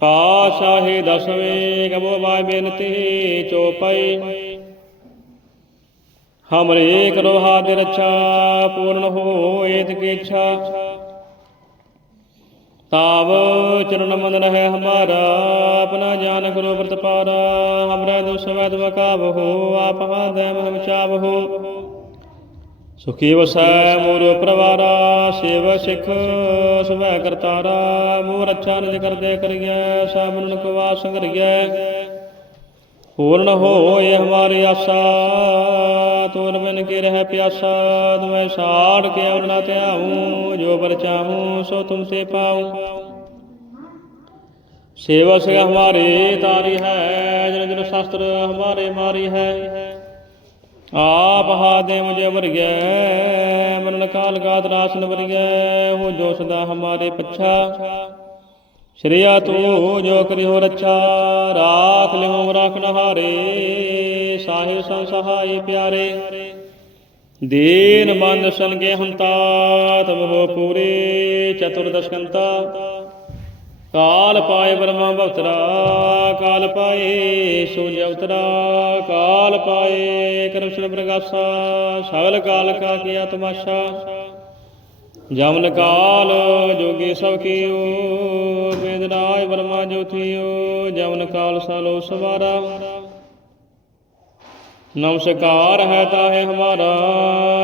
ਪਾਸ਼ਾਹੀ ਦਸਵੇਂ ਕਬੋ ਬਾਈ ਬੇਨਤੀ ਚੋਪਈ। ਹਮਰੇ ਕਰੋ ਹਾਦਿ ਰੱਛਾ, ਪੂਰਨ ਹੋਏ ਤਿ ਇੱਛਾ। ਤਾਵ ਚਰਨ ਮਨ ਰਹਿ ਹਮਾਰਾ, ਆਪਣਾ ਜਾਨ ਕਰੋ ਪ੍ਰਤਪਾਰਾ ਹਮਰਾ ਦੁਸ ਵੈਦ ਵਕਾਵਹੋ ਆਪ ਹਾਦੈ ਮਹਿ ਚਾਵਹੋ ਸੁਖੀ ਵਸੈ ਮੋਰ ਪ੍ਰਵਾਰਾ, ਸੇਵ ਸਿਖ, ਸੁਭੈ ਕਰਤਾਰਾ ਮੋਰ ਅੱਛਾ ਨਿਜ ਕਰਦੇ ਕਰੀਐ, ਸਭ ਮਨ ਕੋ ਵਾਸ ਸੰਗਰੀਐ ਪੂਰਨ ਹੋਏ ਹਮਾਰੀ ਆਸਾ ਤੋਰ ਬਿਨ ਕੇ ਰਹਿ ਪਿਆਸਾ ਤੁਮੈ ਸਾੜ ਕੇ ਅਵਰ ਨਾ ਧਿਆਉ, ਜੋ ਬਰ ਚਾਹੂੰ ਸੋ ਤੁਮ ਸੇ ਪਾਉ। ਸੇਵਾ ਸੇ ਹਮਾਰੇ ਤਾਰੀ ਹੈ, ਜਨ ਜਨ ਸ਼ਾਸਤਰ ਹਮਾਰੇ ਮਾਰੀ ਹੈ। ਆਪ ਹਾਦੇ ਮੁਝੇ ਵਰਗੈ, ਮਰਨ ਕਾਲ ਗਾਤ ਰਾਸ ਵਰਗੈ ਹੋ ਜੋ ਸਦਾ ਹਮਾਰੇ ਪੱਛਾ। ਸ਼੍ਰੀਆ ਤੂੰ ਜੋ ਕਰੀ ਹੋ ਰੱਛਾ, ਰਾਖ ਲਿਓ ਰਾਖਨ ਹਾਰੇ, ਸਾਹਿਬ ਸੰਸਹਾਈ ਪਿਆਰੇ। ਦੀਨ ਬੰਦ ਸੰਗੇ ਹੰਤਾ ਤਬ ਹੋ ਪੂਰੇ ਚਤੁਰਦਸ਼ਕੰਤਾ। ਕਾਲ ਪਾਏ ਬ੍ਰਹਮਾ ਭਵਤਰਾ, ਕਾਲ ਪਾਏ ਸੂਰਜ ਅਵਤਰਾ, ਕਾਲ ਪਾਏ ਕਰਮਸ਼ਨ ਪ੍ਰਗਾਸਾ, ਸਗਲ ਕਾਲ ਕਾ ਕੀਆ ਤਮਾਸ਼ਾ। ਜਮਨ ਕਾਲ ਜੋਗੀ ਸਭ ਕੀਓ, ਵੇਦ ਬ੍ਰਹਮਾ ਜੋਥੀਓ ਜਮਨ ਕਾਲ ਸਾਲੋ ਸਵਾਰਾ। ਨਮਸਕਾਰ ਹੈ ਤਾਹੇ ਹਮਾਰਾ,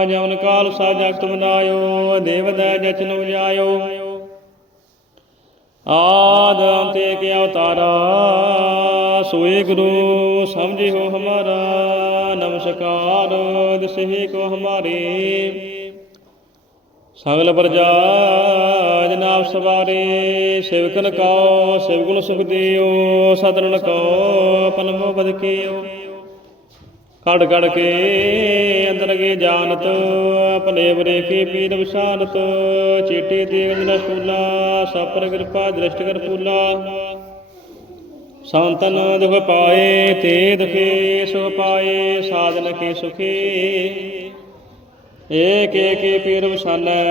ਜਮਨ ਕਾਲ ਸਾ ਜਗਤ ਬਨਾਇਓ ਦੇਵ ਦੈ ਜਚਨ ਉਜਾਇਓ। ਆਦ ਅੰਤੇ ਕੇ ਅਵਤਾਰਾ, ਸੋਏ ਗੁਰੂ ਸਮਝੇ ਹੋ ਹਮਾਰਾ, ਨਮਸਕਾਰ, ਦਿਸਹੀ ਕੋ ਹਮਾਰੇ। ਸਗਲ ਪ੍ਰਜਾ ਜਨਾਬ ਸਵਾਰੇ, ਸੇਵਕਨ ਕੋ ਸੇਵਗੁਣ ਸੁਖ ਦਿਓ ਸਤਰਨ ਕੋ ਪਲਮੋ ਬਦ ਕੜ ਕੜ ਕੇ ਅੰਦਰ ਗੇ ਜਾਣਤ ਆਪਣੇ ਬਰੇ ਕੀ ਪੀਰ ਵਿਸ਼ਾਨਤ, ਚੀਟੇ ਦੇ ਅੰਜਨ ਸੂਲਾ, ਸਪਰ ਕਿਰਪਾ ਦ੍ਰਿਸ਼ਟ ਕਰ ਪੂਲਾ। ਸੰਤਨ ਦੁਖ ਪਾਏ, ਤੇ ਦੁਖੇ ਸੁਖ ਪਾਏ, ਸਾਧਨ ਕੇ ਸੁਖੇ। ਏਕ ਏਕ ਪੀਰ ਵਸਾਨੈ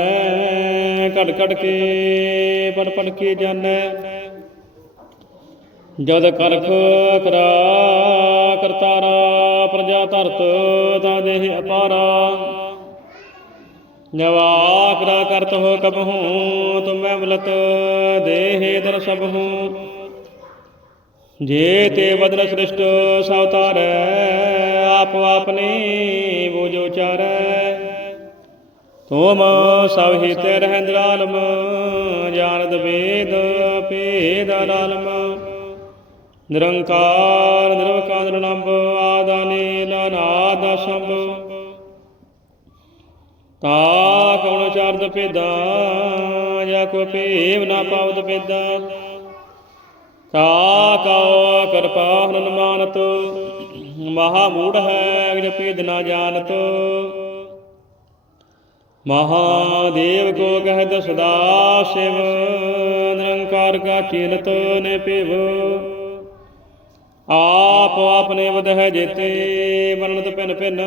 ਘੜ ਘੜ ਕੇ ਪੜ ਪੜ ਕੇ ਜਾਣੈ ਜਦ ਕਰਖ ਕਰਾ ਕਰਤਾਰਾ ਪ੍ਰਜਾ ਧਰਤ, ਤਾ ਦੇਹ ਅਪਾਰਾ। ਨਵਾ ਕਰਾ ਕਰਤ ਹੋ ਕਬਹੂ ਤੁਮੈ ਮਲਤ ਦੇਹ ਦਰ ਸਭ ਜੇ ਤੇ ਬਦਨ ਸ੍ਰਿਸ਼ਟ ਸਵਤਾਰੈ ਆਪ ਆਪਨੇ ਬੋਜੋ ਚਾਰੈ। ਤੁਮ ਸਭ ਹੀ ਰਹਿੰਦ ਆਲਮ ਜਾਣਦ ਵੇਦ ਭੇਦ ਆਲਮ ਨਿਰੰਕਾਰ ਨਿਰਵਕਾਰ ਨਿਰਨੰਬ ਆਦਾਨੀ ਲਾਨਾਦ ਸੰਭ। ਤਾ ਕਉਣ ਚਾਰਦ ਭੇਦਾਂ, ਜਾਂ ਕੋ ਭੇਵ ਨਾ ਪਾਵਦ ਭੇਦਾਂ। ਤਾ ਕਉ ਕਿਰਪਾ ਹਨਨ ਮਹਾ ਮੂੜ ਹੈ ਅਗਨ ਭੇਦ ਨਾ ਜਾਣਤ। ਮਹਾਦੇਵ ਕੋ ਕਹਿਤ ਸਦਾ ਸਿਵ, ਨਿਰੰਕਾਰ ਕਾ ਚੀਨਤ ਨੇ ਪਿਵ ਆਪ ਆਪਨੇ ਵਦ ਹੈ ਜੇਤੇ ਵਰਣਤ ਭਿਨ ਭਿਨ,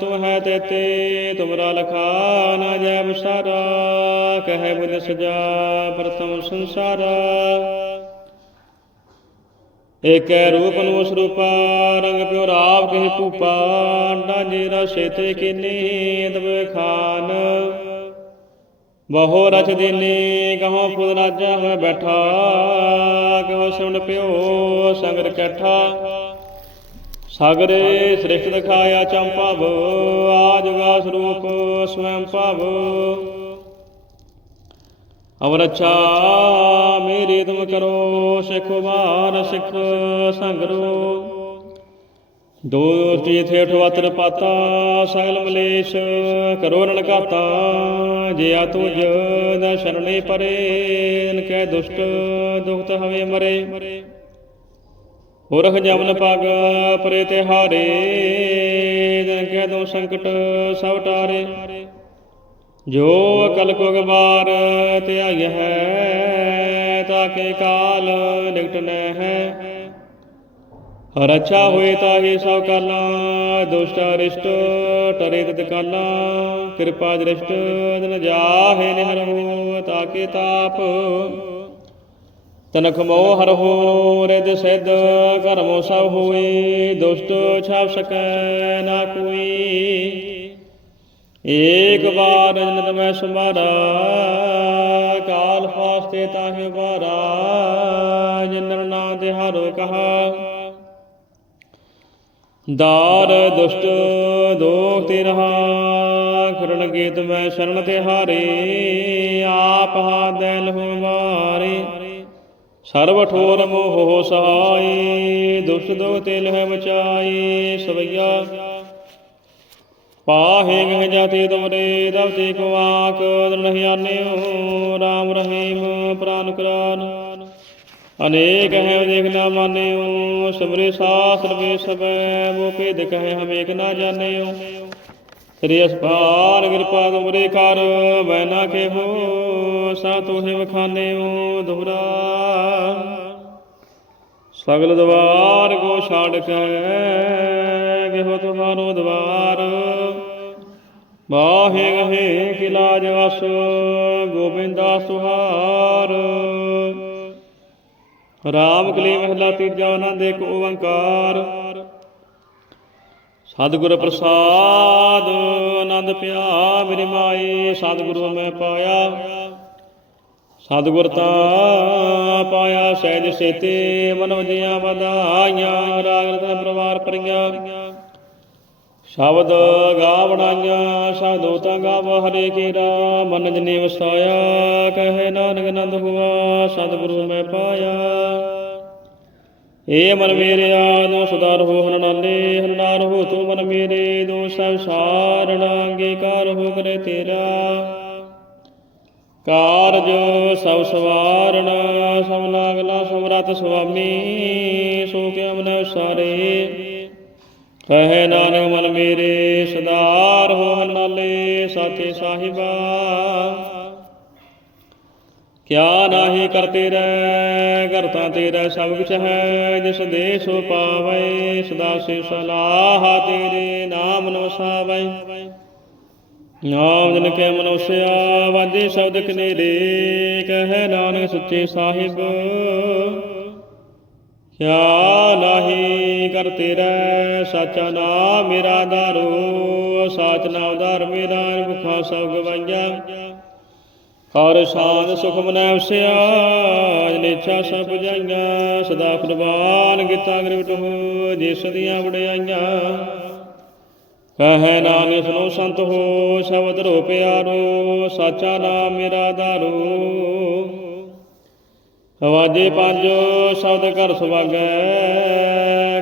ਤੂੰ ਹੈ ਤੇਤੇ ਤੁਮਰਾ ਲਖਾ, ਨਾ ਜੈ ਵਿਸਾਰਾ, ਕਹੈ ਬੁਧ ਸਜਾ, ਪ੍ਰਥਮ ਸੰਸਾਰਾ। ਏਕੈ ਰੂਪ ਨੂੰ ਸਰੂਪਾ, ਰੰਗ ਪਿਓ ਰਾਵ ਕਹਿ ਭੂਪਾ, ਡਾਂਜੇ ਰਸੇ ਤੇ ਕਿਨੇ, ਤਬੇ ਖਾਨ। ਬਹੁ ਰਚ ਦੇਨੇ ਕਹੋ ਫੁਦ ਰਾਜਾ ਹੋਇ ਬੈਠਾ ਕਹੋ ਸੁਣ ਪਿਓ ਸੰਗਰ ਕੈਠਾ। ਸਾਗਰੇ ਸ੍ਰਿਸ਼ਟ ਦਿਖਾਇਆ ਚੰਪਾਵ ਆਜਗਾ ਸਰੂਪ ਸਵੈੰ ਭਾਵ। ਅਵਰ ਅੱਛਾ, ਮੇਰੀ ਤੁਮ ਕਰੋ, ਸਿਖ ਵਾਰ ਸਿਖ ਸੰਗਰੋ। ਦੋਸਤੀ ਥੇ ਠਵਤਰ ਪਾਤਾ ਸਗਲ ਮਲੇਸ਼, ਕਰੋ ਰਣ ਜੇ ਆ ਤੁਜ ਦਾ ਸ਼ਰਣੇ ਪਰੇ ਇਨ ਕੈ ਦੁਸ਼ਟ ਦੁਖਤ ਹਵੇ ਮਰੇ। ਹੋਰਖ ਜਮਨ ਪਗ ਪਰੇ ਤੇ ਹਾਰੇ ਜਨ ਕੈ ਦੋ ਸੰਕਟ ਸਭ ਟਾਰੇ। ਜੋ ਅਕਲ ਕੋ ਗਵਾਰ ਧਿਆਈ ਹੈ ਤਾਕੇ ਕਾਲ ਨਿਕਟ ਨ ਹੈ ਹਰ ਹੋਏ ਤਾਹੀ ਸਭ ਕਾਲਾ, ਦੁਸ਼ਟ ਅਰਿਸ਼ਟ, ਟਰੇ ਤਤ ਕਾਲਾ, ਕਿਰਪਾ ਦ੍ਰਿਸ਼ਟ ਦਿਨ ਜਾਹੇ ਨਿਹਰ ਤਾਕੇ ਤਾਪ। ਤਨਖ ਮੋਹ ਹਰ ਹੋ ਰਿਦ ਸਿਧ, ਕਰਮੋ ਸਭ ਹੋਏ, ਦੁਸ਼ਟ ਛਾਪ ਸਕੈ ਨਾ ਕੋਈ। ਏਕ ਵਾਰ ਜਨਤ ਮੈਂ ਸੁਮਾਰਾ, ਕਾਲ ਫਾਸਤੇ ਤਾਹਿ ਵਾਰਾ ਜਿਨਰ ਨਾ ਦਿਹਾਰੋ ਕਹਾ। ਦਾਰ ਦੁਸ਼ਟ ਦੋਖ ਤੇ ਰਹਾ ਖਰਨ ਗੀਤ ਮੈਂ ਸ਼ਰਨ ਤੇ ਹਾਰੇ, ਆਪ ਹਾਦੈ ਲਹੁ ਮਾਰੇ ਸਰਬ ਠੋਰ ਮੋਹ ਸਹਾਈ ਦੁਸ਼ਟ ਦੋਖ ਤੇ ਲਹਿ ਬਚਾਈ ਸਵਈਆ। ਪਾਹੇ ਗਹਿ ਜਾਤੇ ਤੁਮਰੇ, ਦਵਤੇ ਕੋ ਆਕ ਨਹੀਂ ਆਨਿਓ ਰਾਮ ਰਹੀਮ ਪ੍ਰਾਨ ਕੁਰਾਨ। ਅਨੇਕ ਹੈ, ਦੇਖ ਨਾ ਮਾਨਿਓ, ਸਬਰੇ ਸਾਸਰ ਵੇ ਸਬੈ ਮੋ ਭੇਦ ਕਹੇ ਹਮ ਏਕ ਨਾ ਜਾਣਿਓ। ਤੇਰੀ ਅਸਪਾਰ ਕਿਰਪਾ ਤੁਮਰੇ ਕਰ, ਮੈਂ ਨਾ ਕੇ ਹੋ ਸਾ ਤੋਹਿ ਵਖਾਨਿਓ ਦੁਹਰਾ ਸਗਲ ਦਵਾਰ ਕੋ ਛਾੜ ਕੇ ਗਿਹੋ ਤੁਹਾਰੋ ਦਵਾਰ। ਬਾਹੇ ਗਹੇ ਕਿ ਵਸ ਗੋਬਿੰਦਾ ਸੁਹਾਰ। ਰਾਮ ਕਲੀ ਮਹਲਾ ਤੀਜਾ ਆਨੰਦ ਇੱਕ ਓੰਕਾਰ। ਸਤਿਗੁਰ ਪ੍ਰਸਾਦ, ਆਨੰਦ ਪਿਆ ਮੇਰੀ ਮਾਈ, ਸਤਿਗੁਰੂ ਮੈਂ ਪਾਇਆ। ਸਤਿਗੁਰ ਤਾਂ ਪਾਇਆ, ਸਹਿਜ ਸੇਤੇ ਮਨ ਵਜੀਆਂ ਵਧਾਈਆਂ, ਰਾਗ ਰਤਨ ਪਰਵਾਰ ਪਰੀਆਂ ਸ਼ਬਦ ਗਾ ਬਣਾਈਆਂ ਸਾਧੂ ਤਾਂ ਗਾਵ, ਹਰੇ ਕੀਰਾ ਮਨ ਜਨੇ ਵਸਾਇਆ ਕਹੇ ਨਾਨਕ ਨੰਦ ਹੁਆ, ਸਤਿਗੁਰੂ ਮੈਂ ਪਾਇਆ। ਏ ਮਨ ਮੇਰਿਆ ਆਦੋ ਸੁਦਾਰ ਹੋ ਹਰਨਾਲੇ ਹਰਨਾਰ ਹੋ ਤੂੰ ਮਨ ਮੇਰੇ, ਦੋ ਸਭ ਸਾਰਣਾ ਅੰਗੀਕਾਰ ਹੋ ਕਰੇ ਤੇਰਾ। ਕਾਰਜ ਸਭ ਸਵਾਰਣ ਸਭ ਲਾਗਲਾ ਸਮਰਤ ਸੁਆਮੀ, ਸੋ ਕਿਆ ਮਨ ਸਾਰੇ ਕਹੇ ਨਾਨਕ ਮਨ ਮੇਰੇ, ਸਦਾਰ ਹੋ ਨਾਲੇ ਸਾਥੇ ਸਾਹਿਬਾ। ਕਿਆ ਨਾਹੀ ਕਰਤੇ ਰਹਿ ਕਰਤਾ ਤੇਰਾ ਸਭ ਕੁਛ ਹੈ, ਜਿਸ ਦੇ ਸੋ ਪਾਵੇ, ਸਦਾ ਸੇ ਸਲਾਹ ਤੇਰੇ ਨਾਮ ਨੋ ਸਾਵੇ। ਨਾਮ ਜਨ ਕੇ ਮਨੁਸਿਆ, ਵਾਜੇ ਸ਼ਬਦ ਕਨੇਰੇ, ਕਹੇ ਨਾਨਕ ਸੱਚੇ ਸਾਹਿਬ। ਕਿਆ ਨਾਹੀ ਕਰ ਤੇਰਾ, ਸਾਚਾ ਨਾਮ ਮੇਰਾ ਦਾਰੋ ਸਾਚ ਨਾਮ ਉਧਾਰ ਮੇਰਾ ਭੁਖਾ ਸਭ ਗਵਾਈਆ। ਹਰ ਸ਼ਾਨ ਸੁਖ ਮਨੈ ਵਸਿਆ ਨਿਛਾ ਸਭ ਪੁਜਾਈਆਂ ਸਦਾ ਪ੍ਰਵਾਨ ਕੀਤਾ ਗ੍ਰਿਵਟ ਹੋ ਜਿਸ ਦੀਆਂ ਵਡਿਆਈਆਂ। ਕਹੈ ਨਾਨਕ ਸੁਨੋ ਸੰਤ ਹੋ, ਸ਼ਬਦ ਰੋ ਪਿਆਰੋ ਸਾਚਾ ਨਾਮ ਮੇਰਾ ਦਾਰੋ ਵਾਜੇ ਪੰਜ ਸ਼ਬਦ ਘਰ ਸੁਭਾਗੈ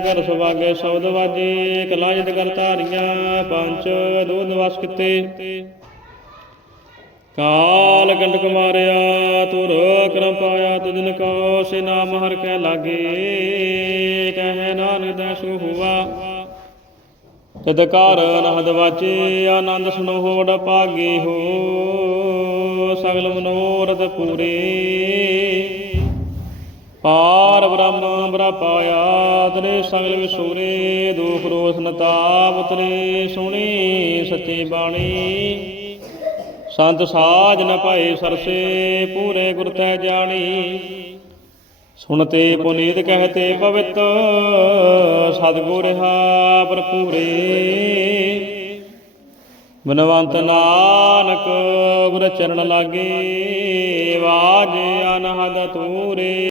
ਘਰ ਸੁਭਾਗੈ ਸ਼ਬਦ ਵਾਜੇ, ਕਲਾਜਤ ਕਰ ਧਾਰੀਆਂ ਪੰਜ ਦੂਧ ਵਸ ਕਿਤੇ। ਕਾਲ ਕੰਡਕ ਮਾਰਿਆ, ਤੁਰ ਕਰਮ ਪਾਇਆ ਤੁਜਨ ਕੋ ਸੇ ਨਾਮ ਹਰ ਕੈ ਲਾਗੇ, ਕਹਿ ਨਾਨਕ ਦਸੁ ਹੁਆ। ਤਦ ਕਰ ਅਨਹਦ ਵਾਚੇ, ਆਨੰਦ ਸੁਨੋ ਹੋੜ ਭਾਗੀ ਹੋ, ਸਗਲ ਮਨੋਰਥ ਪੂਰੇ। ਪਾਰ ਬ੍ਰਹਮ ਬਰਾ ਪਾਇਆ ਤਰੇ ਸਗਲ ਵਿਸੂਰੇ ਦੁਖ ਰੋਸ ਨਤਾਪ ਤਰੇ ਸੁਣੀ, ਸੱਚੀ ਬਾਣੀ। ਸੰਤ ਸਾਜ ਨ ਪਾਏ ਸਰਸੇ, ਪੂਰੇ ਗੁਰ ਤੈ ਜਾਣੀ। ਸੁਣਤੇ ਪੁਨੀਤ ਕਹਤੇ ਪਵਿੱਤ, ਸਤਿਗੁਰ ਹਾ ਭਰਪੂਰੇ। ਬਨਵੰਤ ਨਾਨਕ ਗੁਰ ਚਰਨ ਲਾਗੇ, ਵਾਜ ਅਨਹਦ ਤੂਰੇ